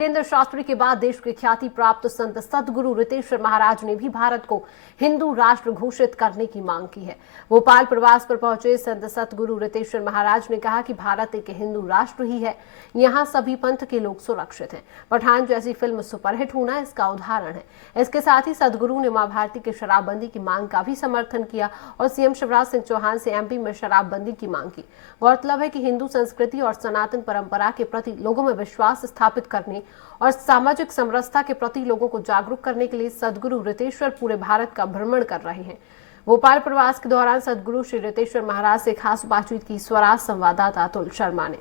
केंद्र शास्त्री के बाद देश के ख्याति प्राप्त संत सतगुरु रितेश्वर महाराज ने भी भारत को हिंदू राष्ट्र घोषित करने की मांग की है। भोपाल प्रवास पर पहुंचे संत सतगुरु रितेश्वर महाराज ने कहा कि भारत एक हिंदू राष्ट्र ही है, यहाँ सभी पंथ के लोग सुरक्षित हैं। पठान जैसी फिल्म सुपरहिट होना इसका उदाहरण है। इसके साथ ही सतगुरु ने मां भारती की शराबबंदी की मांग का भी समर्थन किया और सीएम शिवराज सिंह चौहान से एमपी में शराबबंदी की मांग की। गौरतलब है कि हिंदू संस्कृति और सनातन परंपरा के प्रति लोगों में विश्वास स्थापित करने और सामाजिक समरसता के प्रति लोगों को जागरूक करने के लिए सदगुरु रितेश्वर पूरे भारत का भ्रमण कर रहे हैं। भोपाल प्रवास के दौरान सदगुरु श्री रितेश्वर महाराज से खास बातचीत की स्वराज संवाददाता अतुल शर्मा ने।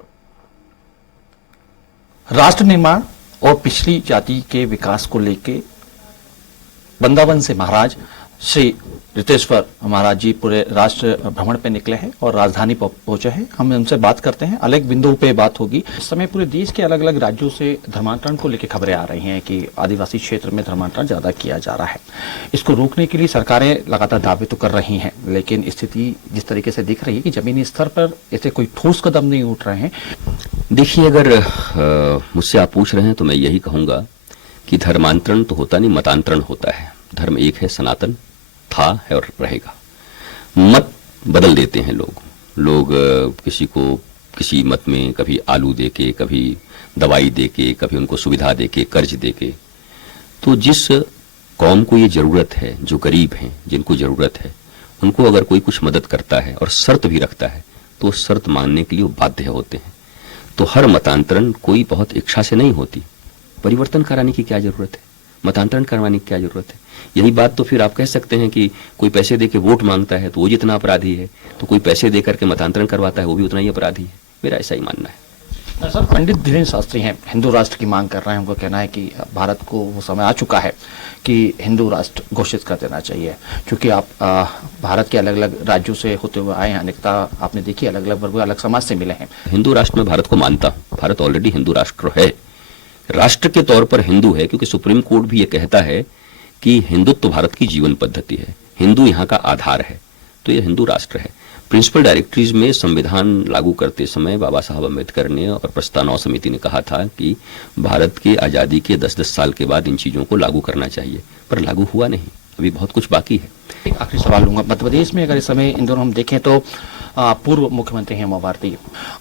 राष्ट्र निर्माण और पिछड़ी जाति के विकास को लेकर वृंदावन से महाराज श्री रितेश्वर महाराज जी पूरे राष्ट्र भ्रमण पे निकले हैं और राजधानी पहुंचे हैं। हम उनसे बात करते हैं, अलग बिंदुओं पे बात होगी। इस समय पूरे देश के अलग अलग राज्यों से धर्मांतरण को लेकर खबरें आ रही हैं कि आदिवासी क्षेत्र में धर्मांतरण ज्यादा किया जा रहा है। इसको रोकने के लिए सरकारें लगातार दावे तो कर रही हैं, लेकिन स्थिति जिस तरीके से दिख रही है कि जमीनी स्तर पर ऐसे कोई ठोस कदम नहीं उठ रहे हैं। देखिए, अगर मुझसे आप पूछ रहे हैं तो मैं यही कहूंगा कि धर्मांतरण तो होता नहीं, मतांतरण होता है। धर्म एक है, सनातन था है और रहेगा। मत बदल देते हैं लोग किसी को किसी मत में कभी आलू देके, कभी दवाई देके, कभी उनको सुविधा देके, कर्ज देके। तो जिस कौम को ये जरूरत है, जो गरीब हैं, जिनको जरूरत है, उनको अगर कोई कुछ मदद करता है और शर्त भी रखता है तो शर्त मानने के लिए वो बाध्य होते हैं। तो हर मतांतरण कोई बहुत इच्छा से नहीं होती। परिवर्तन कराने की क्या जरूरत है, मतांतरण करवाने की क्या जरूरत है? यही बात तो फिर आप कह सकते हैं कि कोई पैसे देके वोट मांगता है तो वो जितना अपराधी है, तो कोई पैसे देकर के मतांतरण करवाता है वो भी उतना ही अपराधी है। मेरा ऐसा ही मानना है। सर, पंडित धीरेन्द्र शास्त्री हैं, हिंदू राष्ट्र की मांग कर रहे हैं। उनका कहना है कि भारत को वो समय आ चुका है कि हिंदू राष्ट्र घोषित कर देना चाहिए, क्योंकि आप भारत के अलग अलग राज्यों से होते हुए आए हैं, अनेकता आपने देखी, अलग अलग वर्गों, अलग समाज से मिले हैं। हिंदू राष्ट्र में भारत को मानता हूँ। भारत ऑलरेडी हिंदू राष्ट्र है, राष्ट्र के तौर पर हिंदू है, क्योंकि सुप्रीम कोर्ट भी ये कहता है कि हिंदुत्व भारत की जीवन पद्धति है, हिंदू यहाँ का आधार है, तो ये हिंदू राष्ट्र है। प्रिंसिपल डायरेक्टरीज में संविधान लागू करते समय बाबा साहब अम्बेडकर ने और प्रस्तावना समिति ने कहा था कि भारत की आज़ादी के 10-10 साल के बाद इन चीज़ों को लागू करना चाहिए, पर लागू हुआ नहीं। अभी बहुत कुछ बाकी है। एक आखिरी सवाल लूंगा। मध्य प्रदेश में अगर इस समय इन दोनों हम देखें तो पूर्व मुख्यमंत्री हैं मां भारती,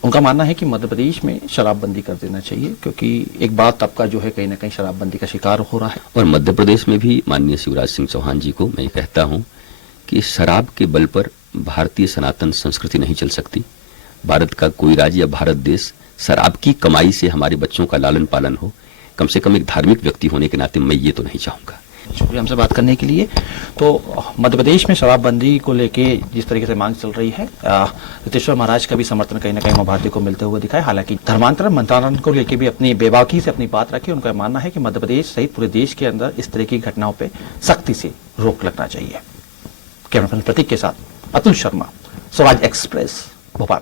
उनका मानना है कि मध्य प्रदेश में शराबबंदी कर देना चाहिए, क्योंकि एक बड़ा तबका जो है कहीं ना कहीं शराबबंदी का शिकार हो रहा है। और मध्य प्रदेश में भी माननीय शिवराज सिंह चौहान जी को मैं ये कहता हूं कि शराब के बल पर भारतीय सनातन संस्कृति नहीं चल सकती। भारत का कोई राज्य या भारत देश शराब की कमाई से हमारे बच्चों का लालन पालन हो, कम से कम एक धार्मिक व्यक्ति होने के नाते मैं ये तो नहीं चाहूंगा। शुक्रिया हमसे बात करने के लिए। तो मध्य प्रदेश में शराबबंदी को लेके जिस तरीके से मांग चल रही है, रितेश्वर महाराज का भी समर्थन कहीं ना कहीं मां भारती को मिलते हुए दिखा है। हालांकि धर्मांतरण मंत्रांतरण को लेके भी अपनी बेबाकी से अपनी बात रखी। उनका मानना है कि मध्य प्रदेश सहित पूरे देश के अंदर इस तरह की घटनाओं पर सख्ती से रोक लगना चाहिए। कैमरा पर्सन प्रतीक के साथ अतुल शर्मा, स्वराज एक्सप्रेस, भोपाल।